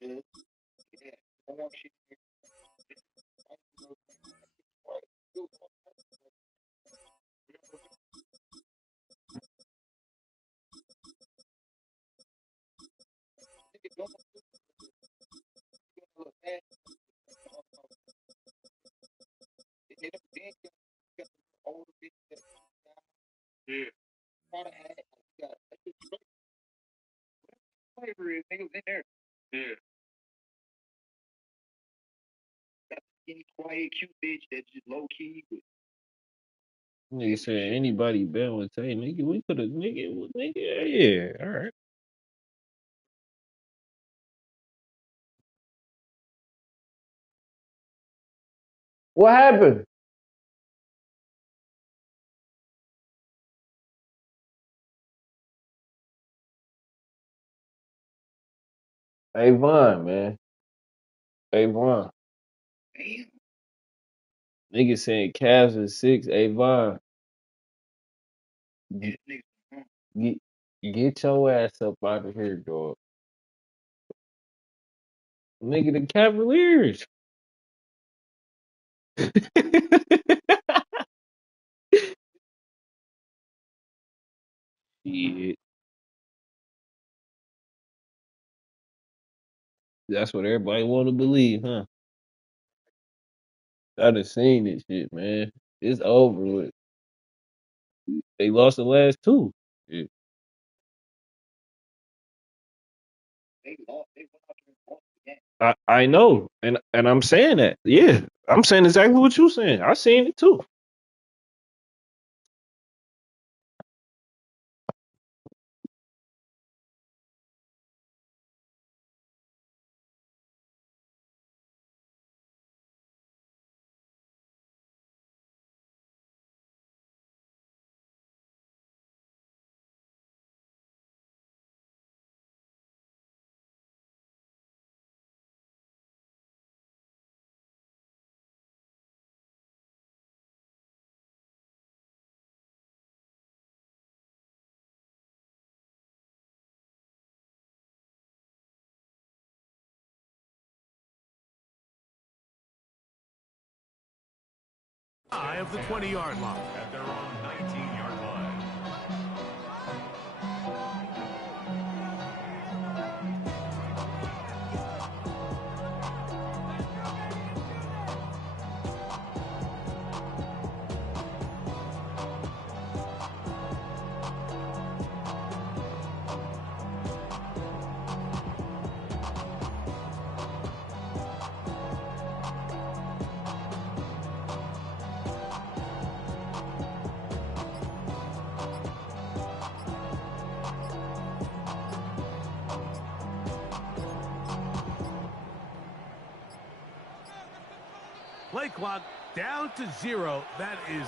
Yeah, yeah. I want shit to Yeah. Flavor is niggas in there. Yeah. Any quiet, cute bitch that's just low key. Nigga said anybody bet would say, nigga, we could have, nigga, yeah, all right. What happened? Hey Von, man. Hey Von. Damn. Nigga saying Cavs is 6. Hey Von, Yeah, get, nigga. get, get your ass up out of here, dog. Nigga, the Cavaliers. Shit. That's what everybody want to believe, huh? I done seen this shit, man. It's over with. They lost the last two. Yeah. They lost. They went out there and lost the game. I know, and I'm saying that. Yeah, I'm saying exactly what you saying. I seen it too. High of the 20-yard line. At their own 19-yard line. Play clock down to 0. That is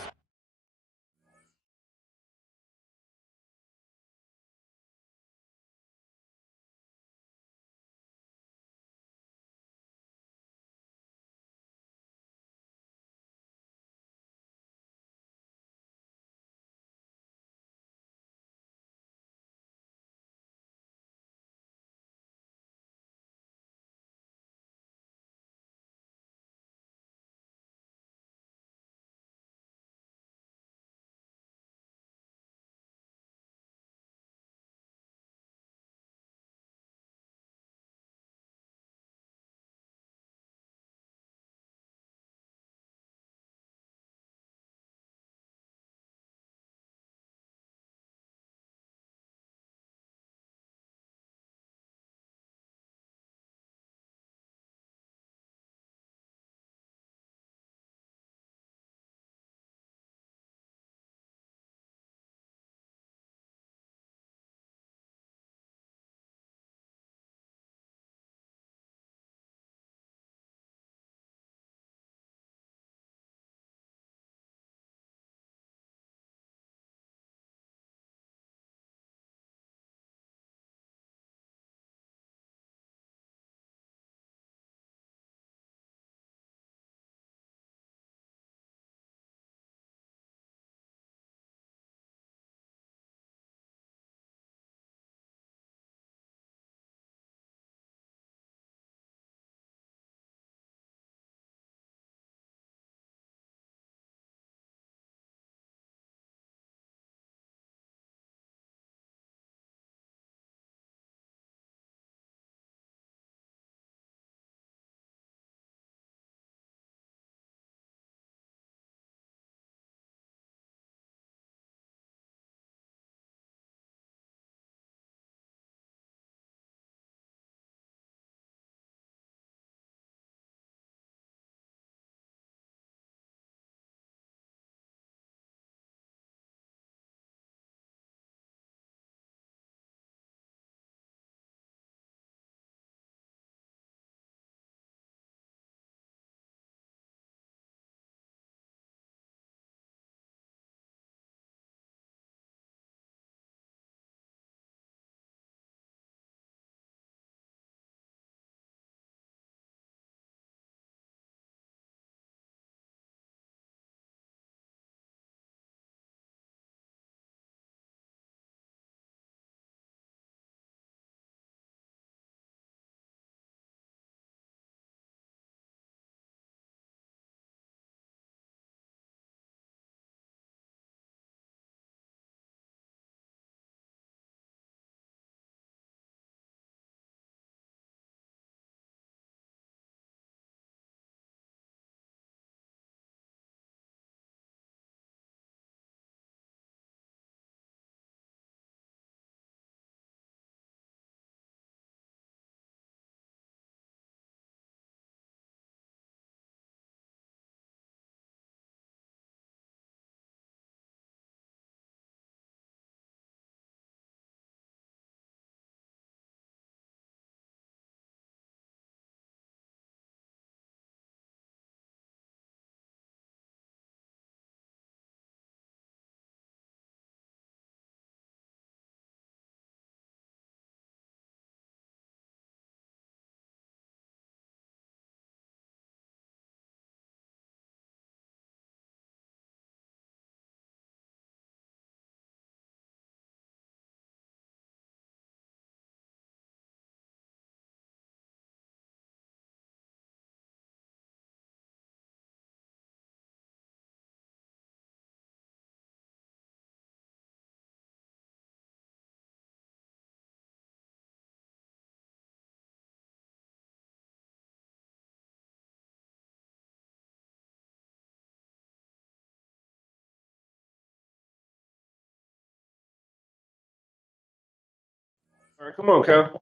All right, come on, Cal.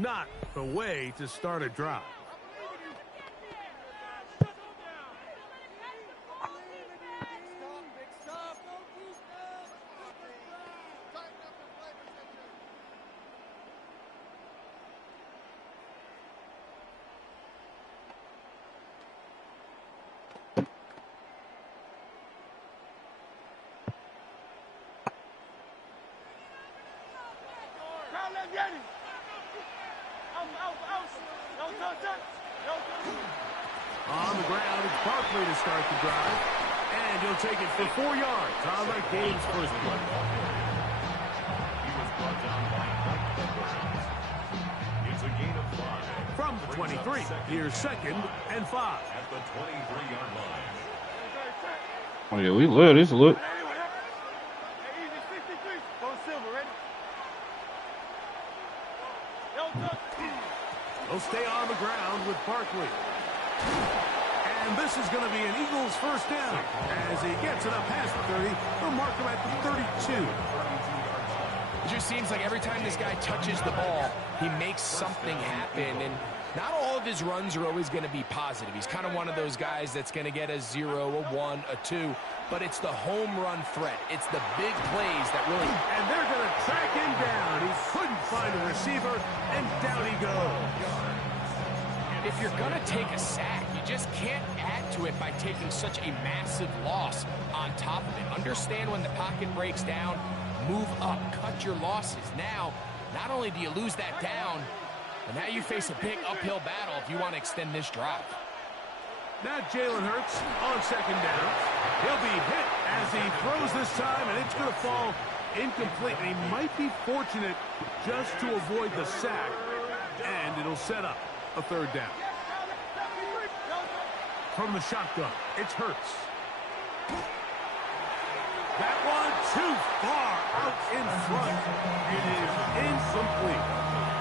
Not the way to start a drive. On the ground, it's Barkley to start the drive. And he'll take it for 4 yards on the game's first play. He was brought down by it's a gain of 5. From the 23, here's 2nd and 5. At the 23-yard line. Oh, yeah, we love this look. He'll stay on the ground with Barkley. And this is going to be an Eagles first down. As he gets it up past the 30, they'll mark him at the 32. It just seems like every time this guy touches the ball, he makes something happen. And not all of his runs are always going to be positive. He's kind of one of those guys that's going to get a 0, a 1, a 2. But it's the home run threat. It's the big plays that really... And they're going to track him down. He couldn't find a receiver, and down he goes. If you're going to take a sack, you just can't add to it by taking such a massive loss on top of it. Understand when the pocket breaks down, move up, cut your losses. Now, not only do you lose that down, but now you face a big uphill battle if you want to extend this drive. Now Jalen Hurts on 2nd down. He'll be hit as he throws this time, and it's going to fall incomplete. And he might be fortunate just to avoid the sack, and it'll set up a 3rd down. From the shotgun, it's Hurts. That one too far out in front. It is incomplete.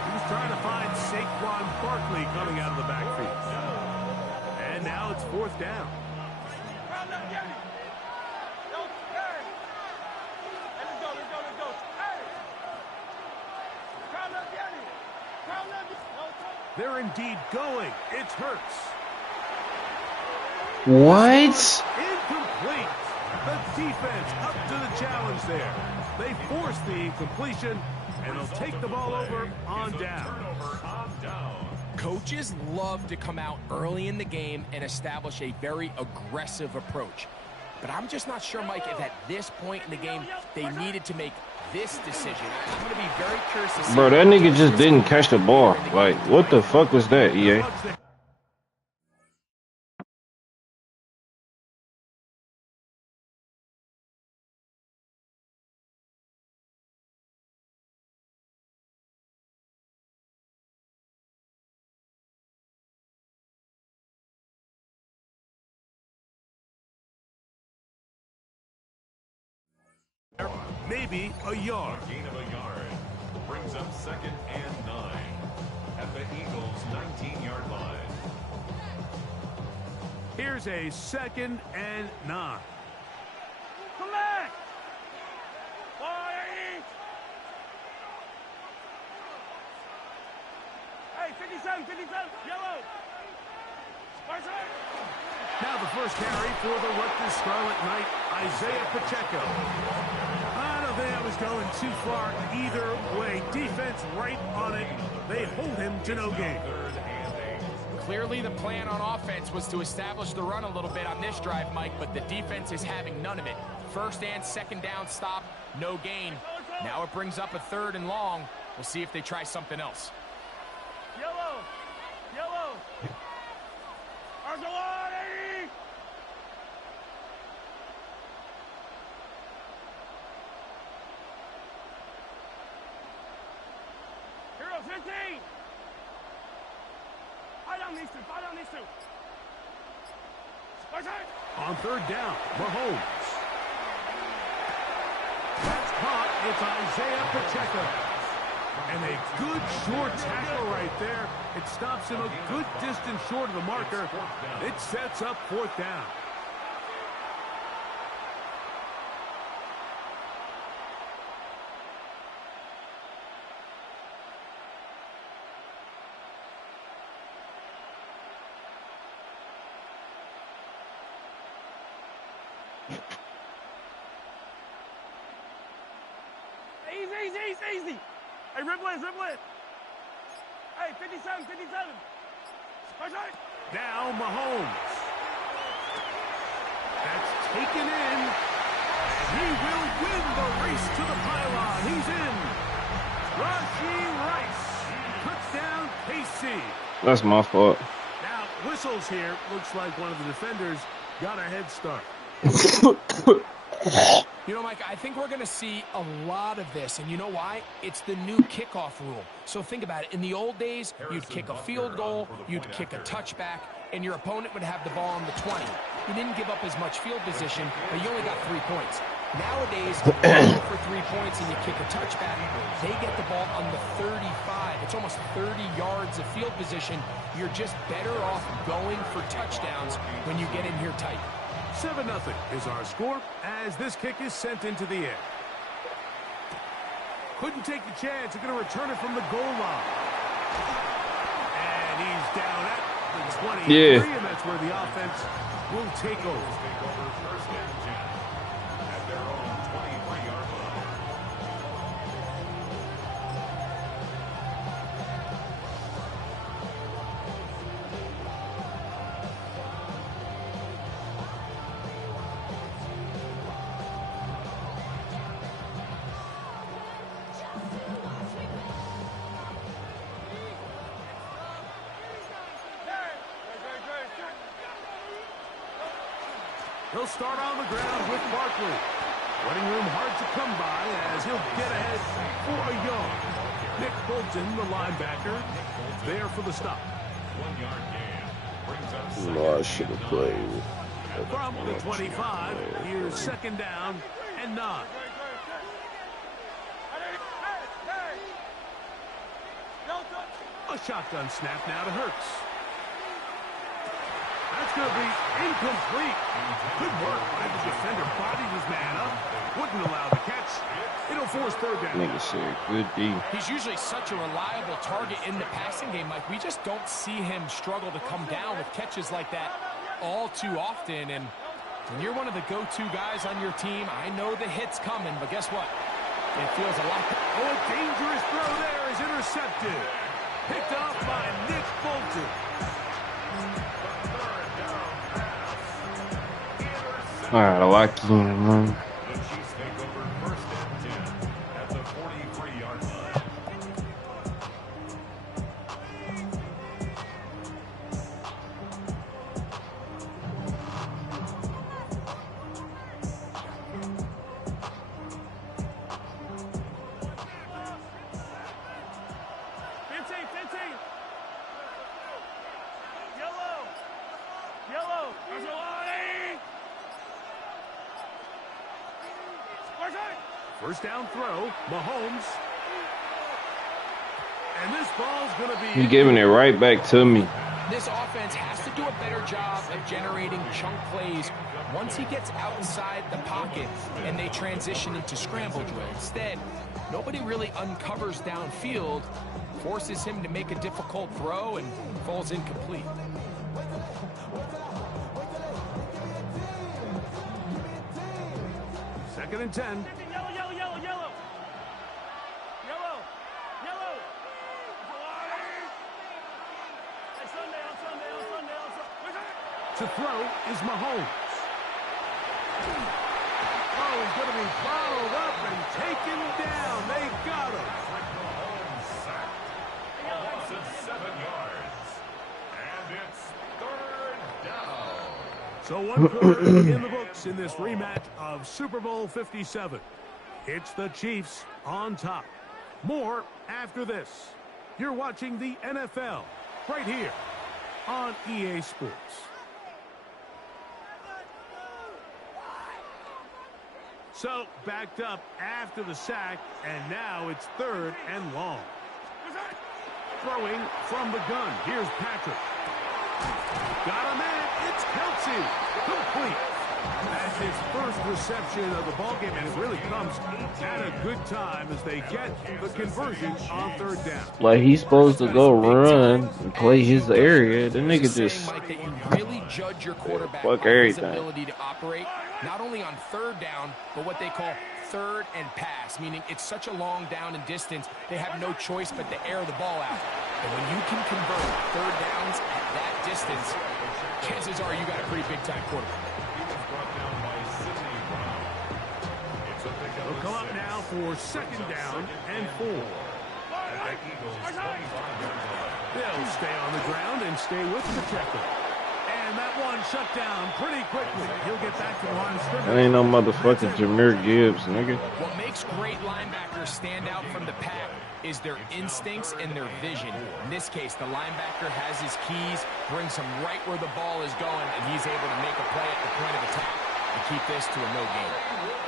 He was trying to find Saquon Barkley coming out of the backfield. And now it's 4th down. They're indeed going. It's Hurts. What? Incomplete. The defense up to the challenge there. They force the incompletion, and they'll take the ball over on down. Coaches love to come out early in the game and establish a very aggressive approach. But I'm just not sure, Mike, if at this point in the game they needed to make this decision. I'm going to be very curious to see. Bro, that nigga just didn't catch the ball. Like, what the fuck was that, EA? Maybe a yard. Gain of a yard brings up 2nd and 9 at the Eagles' 19-yard line. Here's a 2nd and 9. Come back! Hey, 57, yellow! Now the first carry for the Rutgers Scarlet Knight, Isaiah Pacheco. I don't think I was going too far either way. Defense right on it. They hold him to no gain. Clearly the plan on offense was to establish the run a little bit on this drive, Mike, but the defense is having none of it. 1st and 2nd down stop, no gain. Now it brings up a 3rd and long. We'll see if they try something else. Yellow! Hero 15! Fight on these two! On 3rd down, Mahomes. That's caught. It's Isaiah Pacheco. And a good short tackle right there. It stops him a good distance short of the marker. It sets up 4th down. Easy. Hey, dribble it. Hey, 57. Now Mahomes. That's taken in. He will win the race to the pylon. He's in. Rashee Rice. Touchdown, KC. That's my fault. Now, whistles here. Looks like one of the defenders got a head start. You know, Mike, I think we're going to see a lot of this, and you know why? It's the new kickoff rule. So think about it. In the old days, you'd kick a field goal, you'd kick a touchback, and your opponent would have the ball on the 20. You didn't give up as much field position, but you only got 3 points. Nowadays, you go for 3 points and you kick a touchback, they get the ball on the 35. It's almost 30 yards of field position. You're just better off going for touchdowns when you get in here tight. 7-0 is our score as this kick is sent into the air. Couldn't take the chance. They're going to return it from the goal line. And he's down at the 23, and that's where the offense will take over. First and 10 at their own 23-yard line. He'll start on the ground with Barkley. Running room hard to come by as he'll get ahead for a yard. Nick Bolton, the linebacker, there for the stop. 1 yard gain brings up No, I should have played. From the 25, here's second down and 9. A shotgun snap now to Hurts. That's going to be incomplete. Good work by the defender. Bodied his man up. Wouldn't allow the catch. It'll force third down. Nigga said, good D. He's usually such a reliable target in the passing game, Mike. We just don't see him struggle to come down with catches like that all too often. And when you're one of the go-to guys on your team, I know the hit's coming, but guess what? It feels a lot. Oh, a dangerous throw there is intercepted. Picked off by Nick Bolton. All right, I like you, man. the Chiefs take over first and 10 at the 43-yard line. Yellow. First down throw, Mahomes. And this ball's going to be... You giving it right back to me. This offense has to do a better job of generating chunk plays once he gets outside the pocket and they transition into scramble drill. Instead, nobody really uncovers downfield, forces him to make a difficult throw, and falls incomplete. Second and 10. Yellow. To throw is Mahomes. Oh, he's going to be followed up and taken down. They got him. Mahomes sacked. Loss of 7 yards. And it's third down. So 1 quarter in the books in this rematch of Super Bowl 57. It's the Chiefs on top. More after this. You're watching the NFL right here on EA Sports. So backed up after the sack, and now it's third and long. Throwing from the gun. Here's Patrick. Got a man. It's Kelsey. Complete. That's his first reception of the ballgame, and it really comes at a good time as they get the conversion on third down. Like, he's supposed to go run and play his area. The nigga just Mike, that you really judge your quarterback fuck on his everything. ability to operate not only on third down, but what they call third and pass, meaning it's such a long down and distance, they have no choice but to air the ball out. And when you can convert third downs at that distance, chances are you got a pretty big-time quarterback. They'll come up now for second down and 4. They'll stay on the ground and stay with Pacheco. And that one shut down pretty quickly. He'll get back to the line of scrimmage. That ain't no motherfucking Jameer Gibbs, nigga. What makes great linebackers stand out from the pack is their instincts and their vision. In this case, the linebacker has his keys, brings him right where the ball is going, and he's able to make a play at the point of attack and keep this to a no gain.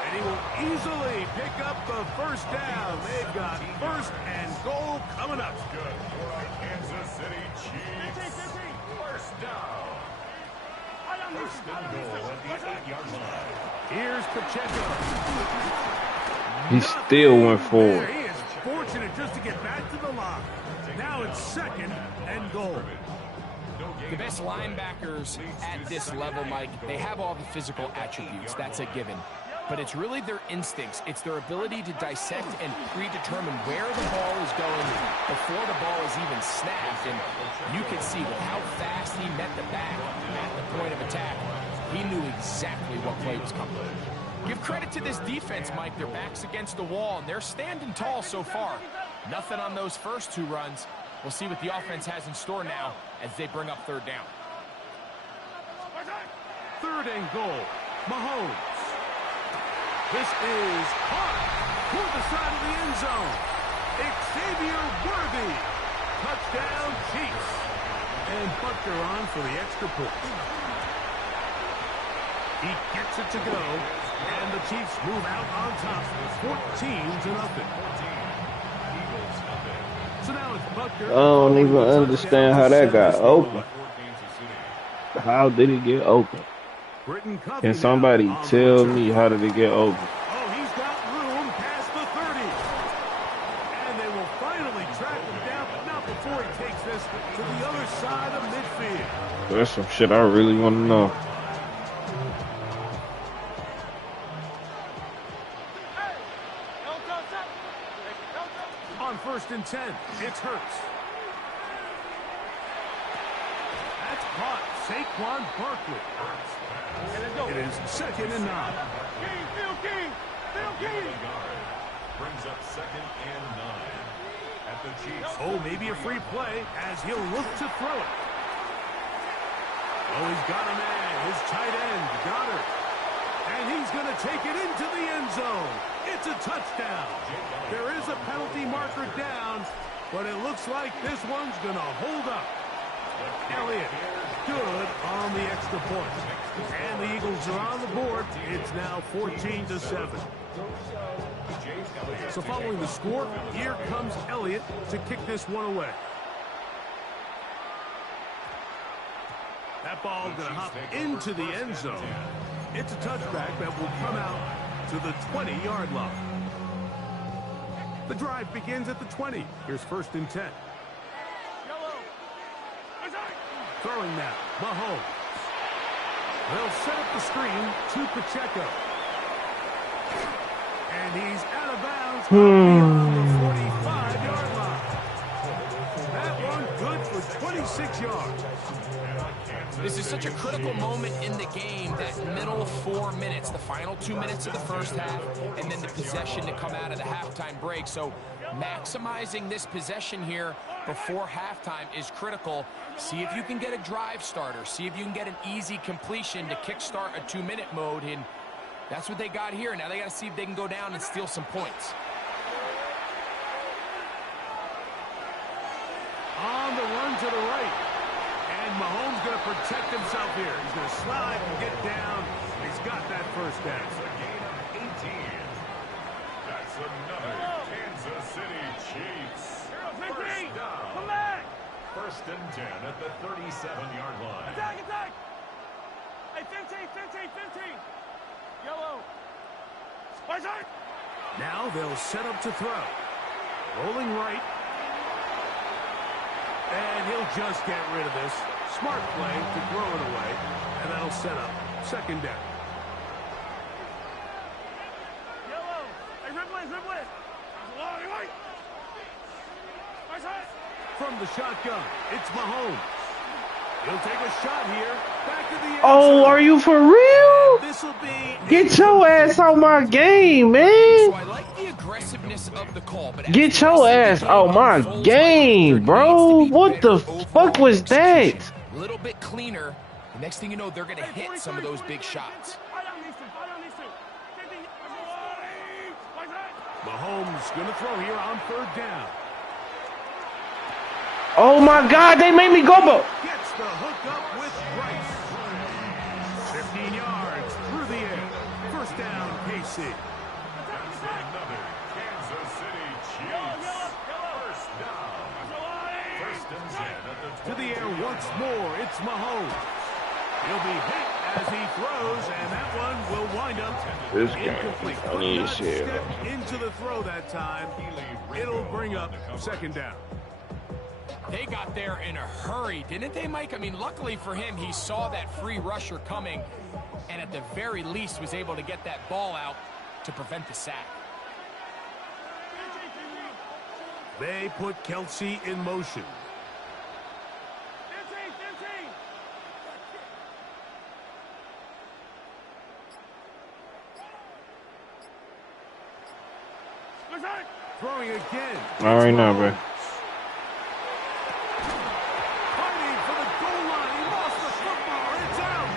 And he will easily pick up the first down. They've got first and goal coming up. Good for our Kansas City Chiefs. First down. First and goal at the 8-yard line. Here's Pacheco. He still went forward. He is fortunate just to get back to the line. Now it's second and goal. The best linebackers at this level, Mike, they have all the physical attributes. That's a given. But it's really their instincts. It's their ability to dissect and predetermine where the ball is going before the ball is even snapped. And you can see with how fast he met the back at the point of attack, he knew exactly what play was coming. Give credit to this defense, Mike. Their back's against the wall, and they're standing tall so far. Nothing on those first 2 runs. We'll see what the offense has in store now as they bring up third down. Third and goal. Mahomes. This is caught toward the side of the end zone. Xavier Worthy. Touchdown, Chiefs. And Butker on for the extra point. He gets it to go. And the Chiefs move out on top. 14-0. So now it's Butker. I don't even understand how that got open. How did it get open? Can somebody tell me how did it get open? Oh, he's got room past the 30. And they will finally track him down, but not before he takes this to the other side of midfield. That's some shit I really want to know. On first and 10, it's Hurts. That's caught. Saquon Barkley. It is second and 9. Brings up second and 9 at the Chiefs. Oh, maybe a free play as he'll look to throw it. Oh, he's got a man. His tight end, Goddard. And he's going to take it into the end zone. It's a touchdown. There is a penalty marker down, but it looks like this one's going to hold up. Elliott, good on the extra point. And the Eagles are on the board. It's now 14-7. So following the score, here comes Elliott to kick this one away. That ball going to hop into the end zone. It's a touchback that will come out to the 20-yard line. The drive begins at the 20. Here's first and 10. Throwing now, Mahomes. They'll set up the screen to Pacheco. And he's out of bounds beyond the 45-yard line. That one good for 26 yards. This is such a critical moment in the game, that middle 4 minutes, the final 2 minutes of the first half, and then the possession to come out of the halftime break. So maximizing this possession here before halftime is critical. See if you can get a drive starter. See if you can get an easy completion to kickstart a 2-minute mode, and that's what they got here. Now they got to see if they can go down and steal some points. On the run to the right. And Mahomes going to protect himself here. He's going to slide and get down. He's got that first down. It's a gain of 18. That's another Kansas City Chiefs. First down. Come back. First and 10 at the 37-yard line. Attack, attack. Hey, 15. Yellow. Now they'll set up to throw. Rolling right. And he'll just get rid of this. Smart play to throw it away. And that'll set up second down. From the shotgun, it's Mahomes. He'll take a shot here. Back to the end Oh, zone. are you for real? This will be Get your ass out my game, man. So I like the aggressiveness of the call, but as Get the your rest of the ass game out my unfolds, Mike, game, there bro. needs to be What the better fuck overall was execution. that? A little bit cleaner. The next thing you know, they're going to hit some of those big shots. Mahomes going to throw here on third down. Oh my God, they made me go, but Gets the hook up with Rice. 15 yards through the air. First down, KC. That's another Kansas City Chiefs. First down. First and 10 at the To the air once more, it's Mahomes. He'll be hit as he throws, and that one will wind up this game incomplete. is Could funny not as shit. step into the throw that time. It'll bring up second down. They got there in a hurry, didn't they, Mike? I mean, luckily for him, he saw that free rusher coming and at the very least was able to get that ball out to prevent the sack. They put Kelsey in motion. Throwing again. All right now, bro. Fighting for the goal line. He lost the football. It's out.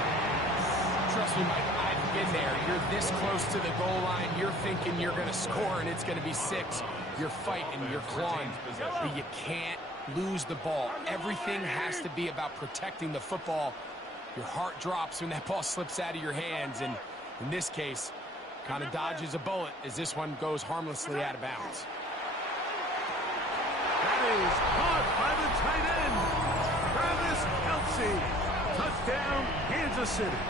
Trust me, Mike, I've been there. You're this close to the goal line. You're thinking you're going to score, and it's going to be 6. You're fighting, you're clawing, but you can't lose the ball. Everything has to be about protecting the football. Your heart drops when that ball slips out of your hands, and in this case, kind of dodges a bullet as this one goes harmlessly out of bounds. That is caught by the tight end, Travis Kelsey. Touchdown, Kansas City.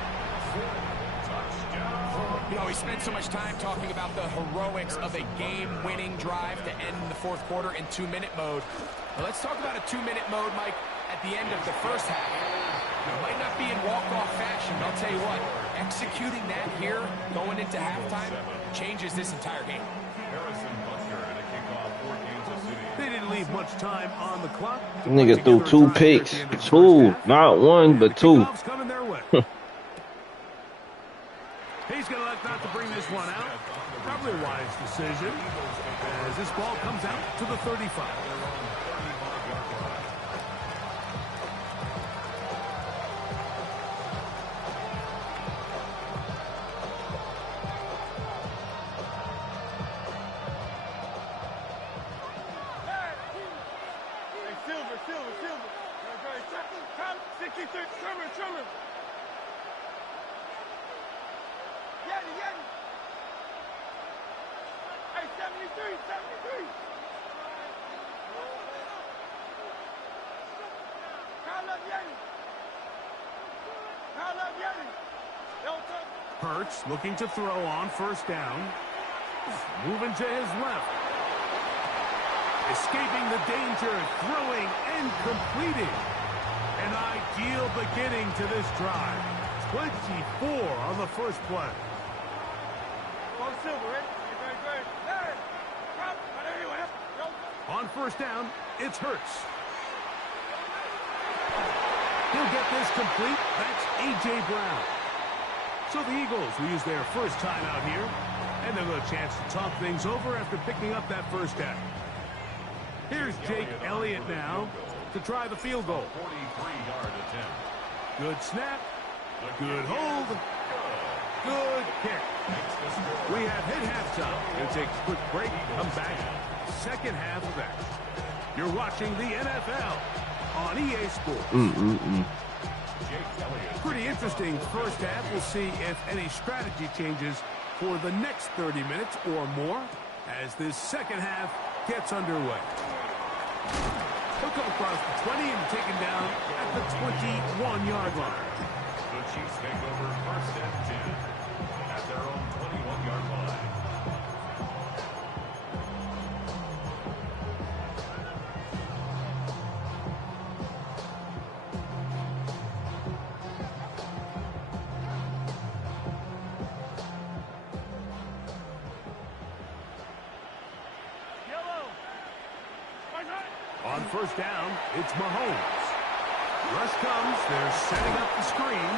You know, we spent so much time talking about the heroics of a game-winning drive to end the fourth quarter in 2-minute mode. Now let's talk about a 2-minute mode, Mike, at the end of the first half. It might not be in walk-off fashion, but I'll tell you what, executing that here, going into halftime, changes this entire game. They didn't leave much time on the clock. Nigga threw 2 picks. 2, not 1, but 2. Coming their way. He's going to elect not to bring this one out. Probably a wise decision as this ball comes out to the 35. Hurts looking to throw on first down. Moving to his left. Escaping the danger, throwing and completing. An ideal beginning to this drive. 24 on the first play. On first down, it's Hurts. He'll get this complete. That's A.J. Brown. So the Eagles will use their first time out here, and they'll get a chance to talk things over after picking up that first down. Here's Jake Elliott now to try the field goal. 43-yard attempt. Good snap. Good hold. Good kick. We have hit halftime. We'll take a quick break. Come back. Second half of that. You're watching the NFL on EA Sports. Pretty interesting first half. We'll see if any strategy changes for the next 30 minutes or more as this second half gets underway. He'll come across the 20 and taken down at the 21-yard line. The Chiefs take over first and 10 at their own 21-yard line. On first down, it's Mahomes. Rush comes. They're setting up the screen.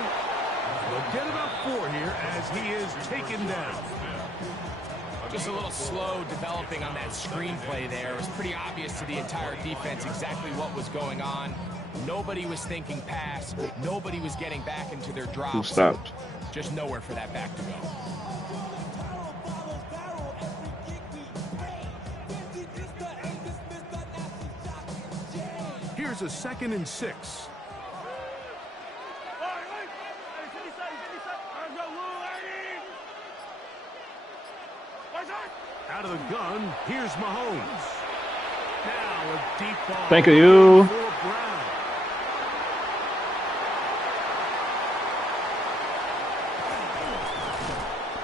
They'll get about 4 here as he is taken down. Just a little slow developing on that screenplay there. It was pretty obvious to the entire defense exactly what was going on. Nobody was thinking pass. Nobody was getting back into their drops. Who stopped? Just nowhere for that back to go. Here's a 2nd and 6. Out of the gun, here's Mahomes. Now a deep ball. Thank you. For Brown.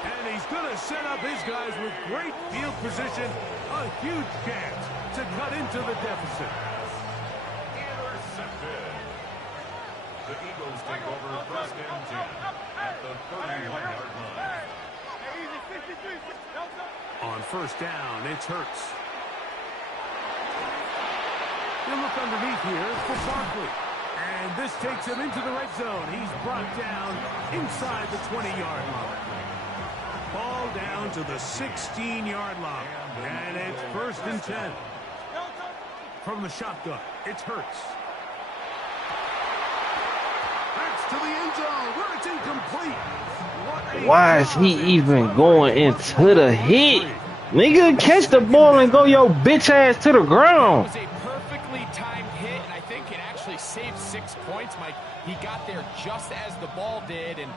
And he's going to set up his guys with great field position. A huge chance to cut into the deficit. Intercepted. The Eagles take over 1st and 10 at the 31-yard line. On first down, it's Hurts. He'll look underneath here for Barkley. And this takes him into the red zone. He's brought down inside the 20-yard line. Ball down to the 16-yard line. And it's 1st and 10. From the shotgun, it's Hurts. Hurts to the end zone where it's incomplete. Why is he even going into the hit? Nigga, catch the ball and go your bitch ass to the ground. It was a perfectly timed hit, and I think it actually saved 6 points, Mike. He got there just as the ball did, and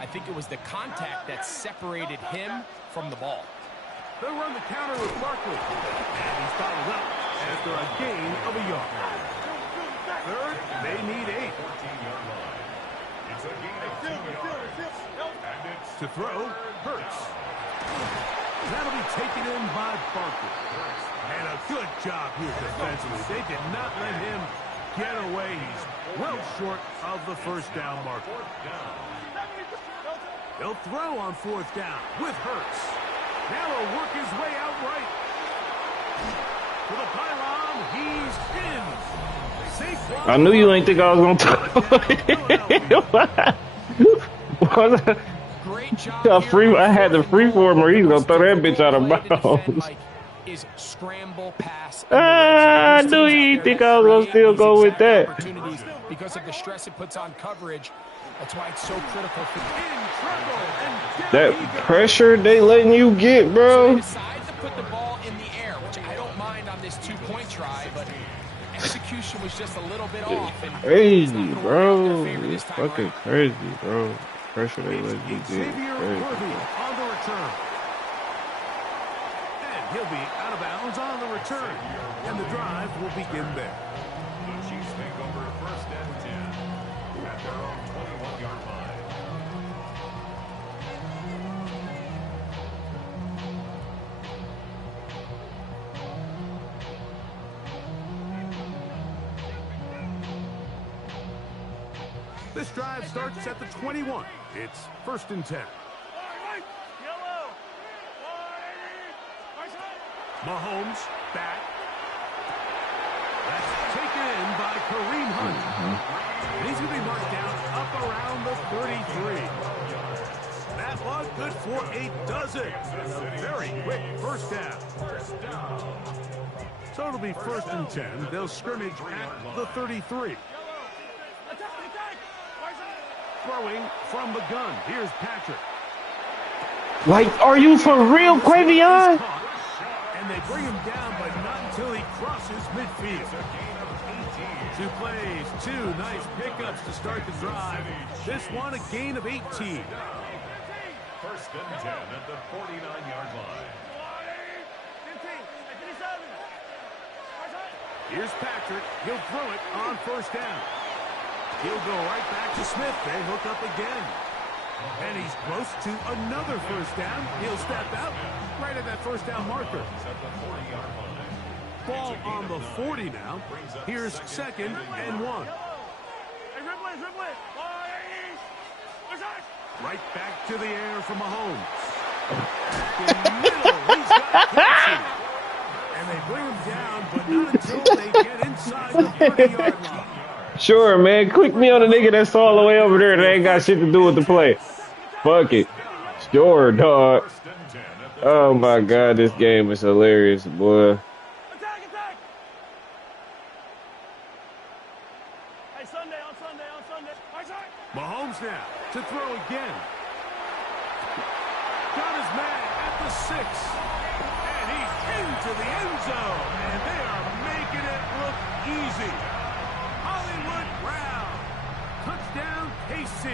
I think it was the contact that separated him from the ball. They'll run the counter with Barkley. And he's fouled up after a gain of a yard. 3rd, they need 8. 14-yard line. It's a gain of 2 yards. And it's To throw, Hurts. That'll be taken in by Barkley. And a good job here defensively. They did not let him get away. He's well short of the first down marker. He'll throw on 4th down with Hurts. Now he'll work his way out right. To the pylon, he's in. Safe. I knew you ain't think I was gonna talk. Great job here. I had the free for him, or he's gonna throw that bitch out of bounds. Is scramble pass. I knew you think I was gonna still go with that. Because of the stress it puts on coverage. That's why it's so critical for That pressure they letting you get, So bro. they decide to put the ball in the air, which I don't mind on this 2-point try, but execution was just a little bit off. And Crazy, bro. favor this It's time fucking around. crazy, bro. Pressure they let you get. Xavier Crazy. Worthy on the return. And he'll be out of bounds on the return. And the drive will begin there. the Chiefs take over 1st and 10 at their own 21-yard line. This drive starts at the 21. It's 1st and 10. Mahomes back. That's taken in by Kareem Hunt. And he's going to be marked down up around the 33. That was good for a dozen. And a very quick first down. So it'll be 1st and 10. They'll scrimmage at the 33. Throwing from the gun. Here's Patrick. Like, are you for real, Quavion? And they bring him down, but not until he crosses midfield. 2 plays, 2 nice pickups to start the drive. This one a gain of 18. 1st and 10 at the 49-yard line. Here's Patrick. He'll throw it on 1st down. He'll go right back to Smith. They hook up again. And he's close to another 1st down. He'll step out right at that 1st down marker. Ball on the 40 now. Here's 2nd and 1. Right back to the air from Mahomes. In the middle, he's got Kelsey. And And they bring him down, but not until they get inside the 30-yard line. Sure, man. Click me on the nigga that's all the way over there that ain't got shit to do with the play. Fuck it. Sure, dog. Oh my god, this game is hilarious, boy. Mahomes now to throw again. Got his man at the 6. And he's into the end zone. And they are making it look easy. Hollywood Brown. Touchdown, KC.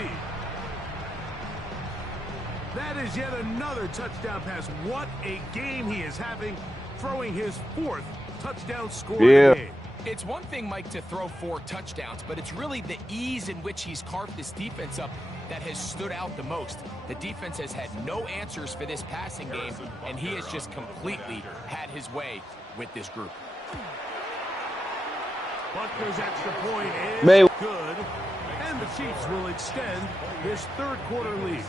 That is yet another touchdown pass. What a game he is having, throwing his 4th touchdown score of the game. It's one thing, Mike, to throw 4 touchdowns, but it's really the ease in which he's carved this defense up that has stood out the most. The defense has had no answers for this passing game, and he has just completely had his way with this group. Butker's extra point is good, and the Chiefs will extend this 3rd quarter lead.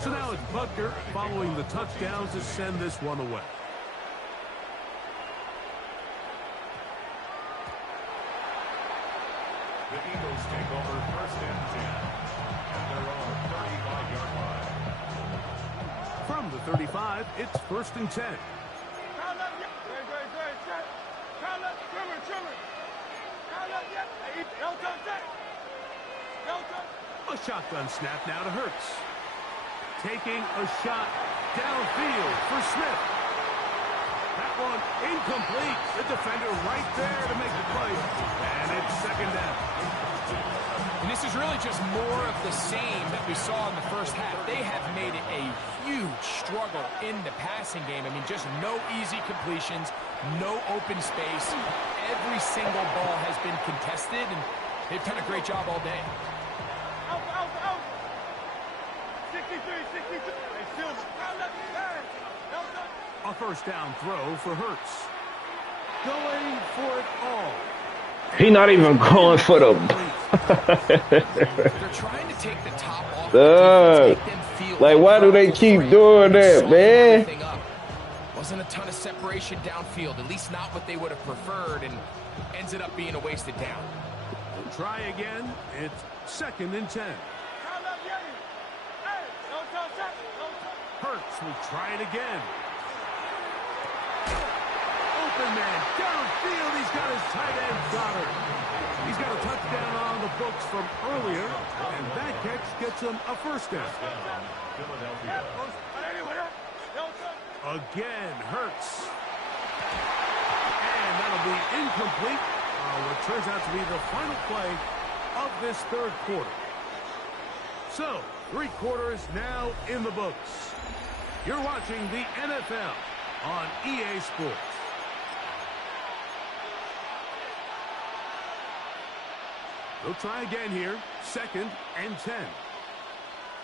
So now it's Butker following the touchdowns to send this one away. The Eagles take over 1st and 10 at their own 35-yard line. From the 35, it's 1st and 10. A shotgun snap now to Hurts. Taking a shot downfield for Smith. That one incomplete. The defender right there to make the play. And it's 2nd down. And this is really just more of the same that we saw in the first half. They have made it a huge struggle in the passing game. I mean, just no easy completions, no open space. Every single ball has been contested, and they've done a great job all day. A 1st down throw for Hurts. Going for it all. He not even going for the. They're trying to take the top off the defense, make them feel like, why do they keep doing that, man? Wasn't a ton of separation downfield, at least not what they would have preferred, and ends up being a wasted down. We'll try again. It's 2nd and 10. Hurts will try it again. Open man downfield. He's got his tight end Goddard. He's got a touchdown on the books from earlier, and that catch gets him a 1st down. Again, Hurts. And that'll be incomplete. What turns out to be the final play of this 3rd quarter. So, 3 quarters now in the books. You're watching the NFL on EA Sports. They'll try again here. 2nd and 10.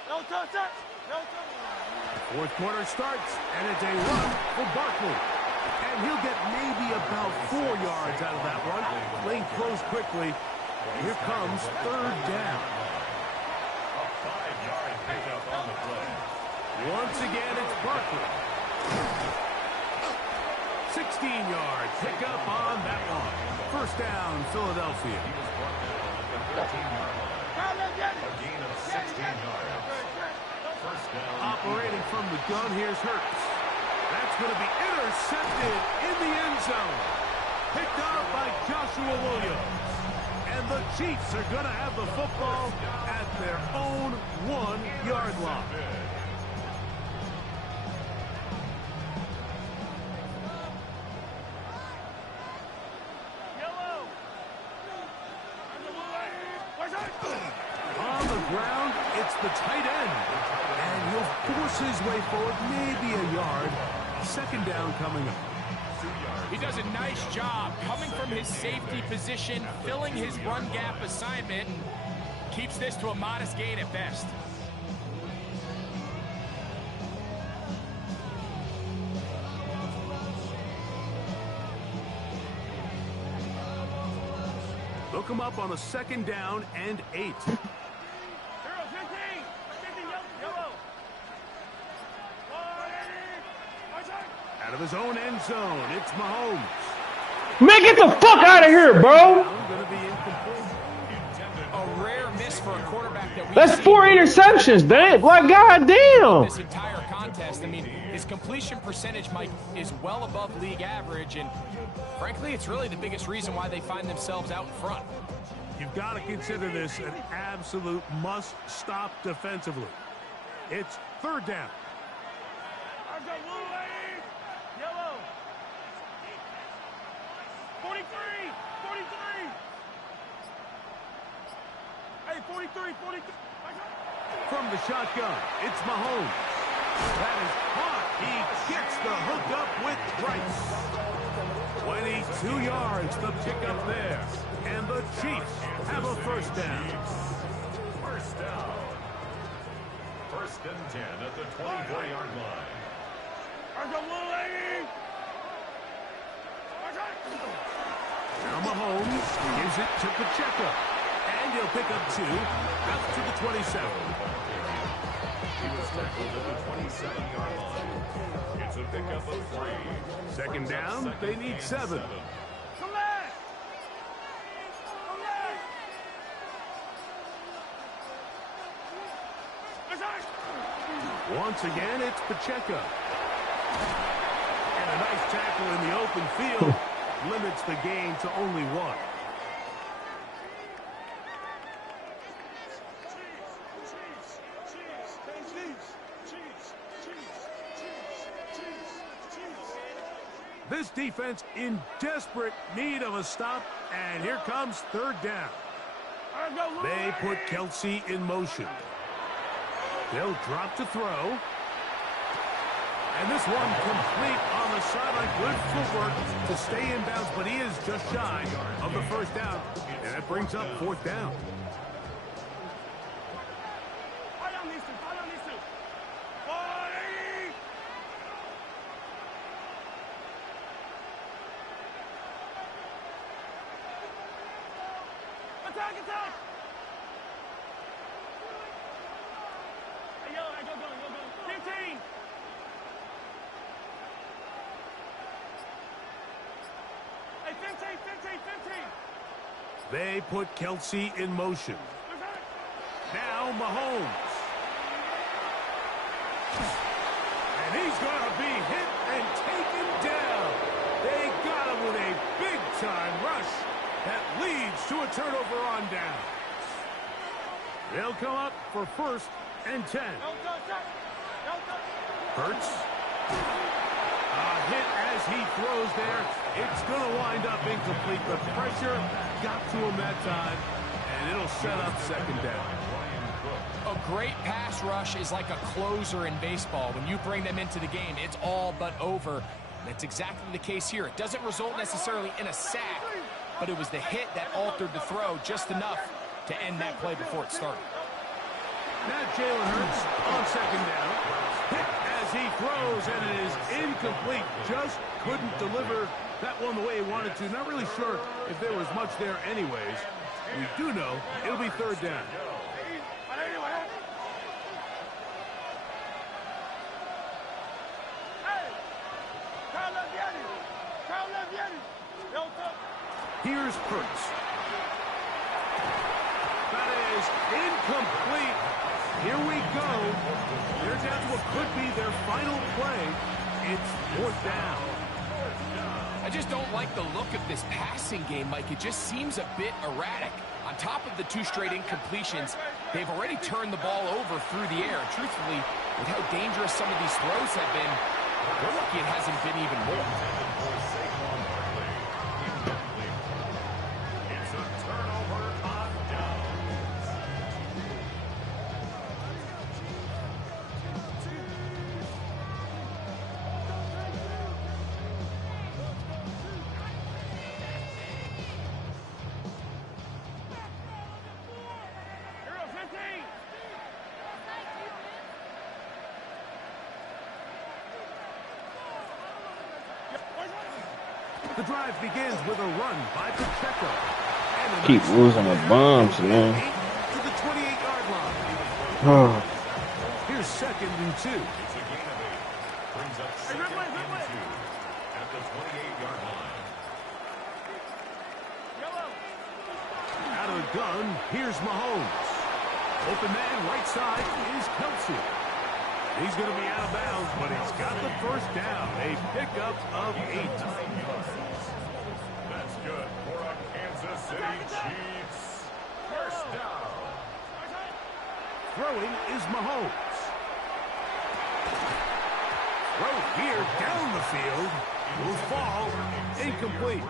No touch. No touch. 4th quarter starts, and it's a run for Barkley. And he'll get maybe about 4 yards out of that one. Lane closed quickly. Here comes 3rd down. A 5-yard pickup on the play. Once again, it's Barkley. 16-yard pickup on that one. 1st down, Philadelphia. He was brought down at the 13-yard line. A gain of 16 yards. 1st down. Operating from the gun, here's Hurts. That's going to be intercepted in the end zone. Picked up by Joshua Williams. And the Chiefs are going to have the football at their own 1-yard line. On the ground, it's the tight end. And he'll force his way forward, maybe a yard. 2nd down coming up. He does a nice job coming from his safety position, filling his run gap assignment, and keeps this to a modest gain at best. They'll come up on a 2nd down and 8. Out of of his own end zone. It's Mahomes. Man, get the fuck out of here, bro. Going to be incomplete. A rare miss for a quarterback that we've That's seen 4 interceptions, Dave. Like, goddamn. this entire contest. I mean, his completion percentage, Mike, is well above league average, and frankly, it's really the biggest reason why they find themselves out in front. You've got to consider this an absolute must-stop defensively. It's third down. Yellow. 43. 43. Hey, 43. 43. From the shotgun, it's Mahomes. That is hot. He gets the hook up with Price. 22 yards, the pickup there. And the Chiefs have a first down. First down. First and 10 at the 24-yard line. Now Mahomes gives it to Pacheco. And he'll pick up 2 out to the 27. He was tackled at the 27-yard line. It's a pickup of 3. Second down, they need 7. Once again, it's Pacheco. And a nice tackle in the open field limits the gain to only 1. This defense in desperate need of a stop, and here comes third down. They put Kelsey in motion. They'll drop to throw. And this one complete on the sideline. Good footwork to stay in bounds, but he is just shy of the first down. And that brings up fourth down. Attack, attack! Hey, yo, go, go, go, go. 15! Hey, 15, 15, 15! They put Kelsey in motion. Now Mahomes. And he's going to be hit and taken down. They got him with a big-time rush that leads to a turnover on down. They'll come up for first and 10. Hurts. A hit as he throws there. It's going to wind up incomplete. The pressure got to him that time, and it'll set up second down. A great pass rush is like a closer in baseball. When you bring them into the game, it's all but over. That's exactly the case here. It doesn't result necessarily in a sack, but it was the hit that altered the throw just enough to end that play before it started. Now Jalen Hurts on second down. Hit as he throws, and it is incomplete. Just couldn't deliver that one the way he wanted to. Not really sure if there was much there anyways. We do know it'll be third down. Here's Hurts. That is incomplete. Here we go. They're down to what could be their final play. It's fourth down. I just don't like the look of this passing game, Mike. It just seems a bit erratic. On top of the 2 straight incompletions, they've already turned the ball over through the air. Truthfully, with how dangerous some of these throws have been, we're lucky it hasn't been even more. It's a turnover on down. The drive begins with a run by Pacheco. And Keep losing the bombs, man. To the 28-yard line. Oh. Here's second and 2. It's a gain of 8. Brings up second and 2. gun, here's Mahomes. Open man, right side, is Kelsey. He's going to be out of bounds, but he's got the first down. A pickup of 8. That's good for a Kansas City Chiefs. First down. Throwing is Mahomes. Throw here down the field. Will fall. Incomplete.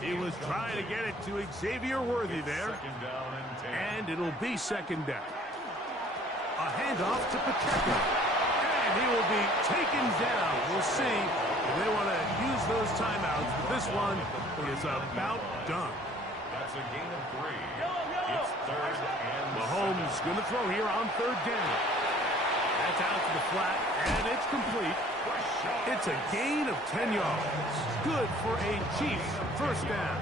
He was trying to get it to Xavier Worthy there. And it'll be second down. A handoff to Pacheco. And he will be taken down. We'll see if they want to use those timeouts. But this one is about done. That's a gain of 3. It's third and Mahomes going to throw here on third down. That's out to the flat, and it's complete. It's a gain of 10 yards. Good for a Chiefs first down.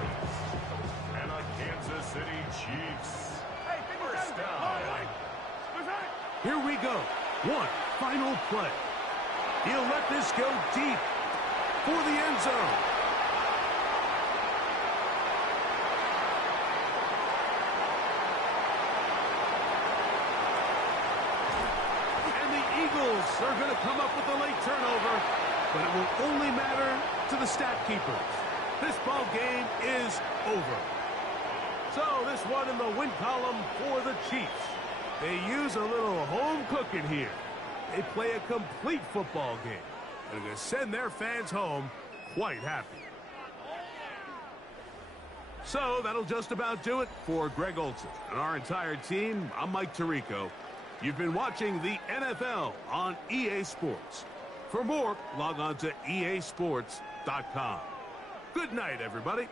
And a Kansas City Chiefs first down. Here we go. One final play. He'll let this go deep for the end zone. And the Eagles are going to come up with a late turnover, but it will only matter to the stat keepers. This ball game is over. So this one in the win column for the Chiefs. They use a little home cooking here. They play a complete football game. And they're going to send their fans home quite happy. So that'll just about do it for Greg Olson and our entire team. I'm Mike Tirico. You've been watching the NFL on EA Sports. For more, log on to easports.com. Good night, everybody.